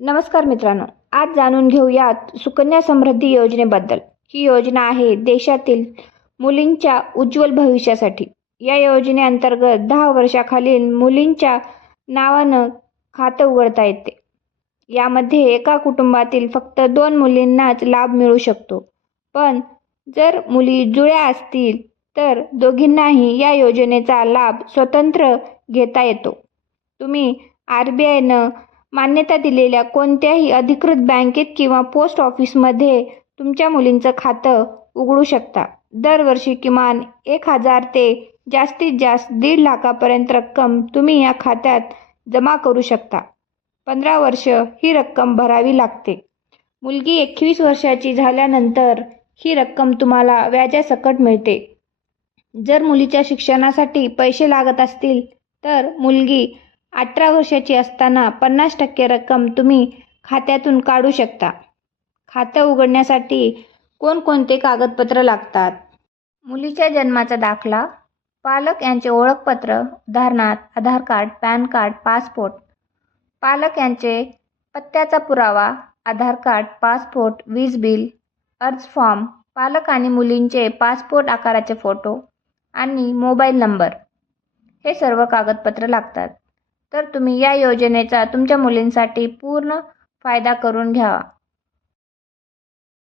नमस्कार मित्रांनो आज जाणून घेऊयात सुकन्या समृद्धी योजनेबद्दल. ही योजना आहे देशातील मुलींच्या उज्ज्वल भविष्यासाठी. या योजनेअंतर्गत दहा वर्षाखालील मुलींच्या नावानं खातं उघडता येते. यामध्ये एका कुटुंबातील फक्त दोन मुलींनाच लाभ मिळू शकतो. पण जर मुली जुळ्या असतील तर दोघींनाही या योजनेचा लाभ स्वतंत्र घेता येतो. तुम्ही आर बी आयनं मान्यता दिलेल्या कोणत्याही अधिकृत बँकेत किंवा पोस्ट ऑफिसमध्ये तुमच्या मुलींचं खातं उघडू शकता. दरवर्षी किमान एक हजार ते जास्तीत जास्त दीड लाखापर्यंत रक्कम तुम्ही या खात्यात जमा करू शकता. पंधरा वर्ष ही रक्कम भरावी लागते. मुलगी एकवीस वर्षाची झाल्यानंतर ही रक्कम तुम्हाला व्याजासकट मिळते. जर मुलीच्या शिक्षणासाठी पैसे लागत असतील तर मुलगी अठरा वर्षाची असताना पन्नास टक्के रक्कम तुम्ही खात्यातून काढू शकता. खातं उघडण्यासाठी कोणकोणते कागदपत्र लागतात? मुलीच्या जन्माचा दाखला पालक यांचे ओळखपत्र उदाहरणार्थ Aadhaar card PAN card passport. पालक यांचे पत्त्याचा पुरावा आधार कार्ड पासपोर्ट वीज बिल अर्ज फॉर्म पालक आणि मुलींचे पासपोर्ट आकाराचे फोटो आणि मोबाईल नंबर. हे सर्व कागदपत्र लागतात. तर तुम्ही या योजनेचा तुमच्या मुलींसाठी पूर्ण फायदा करून घ्यावा.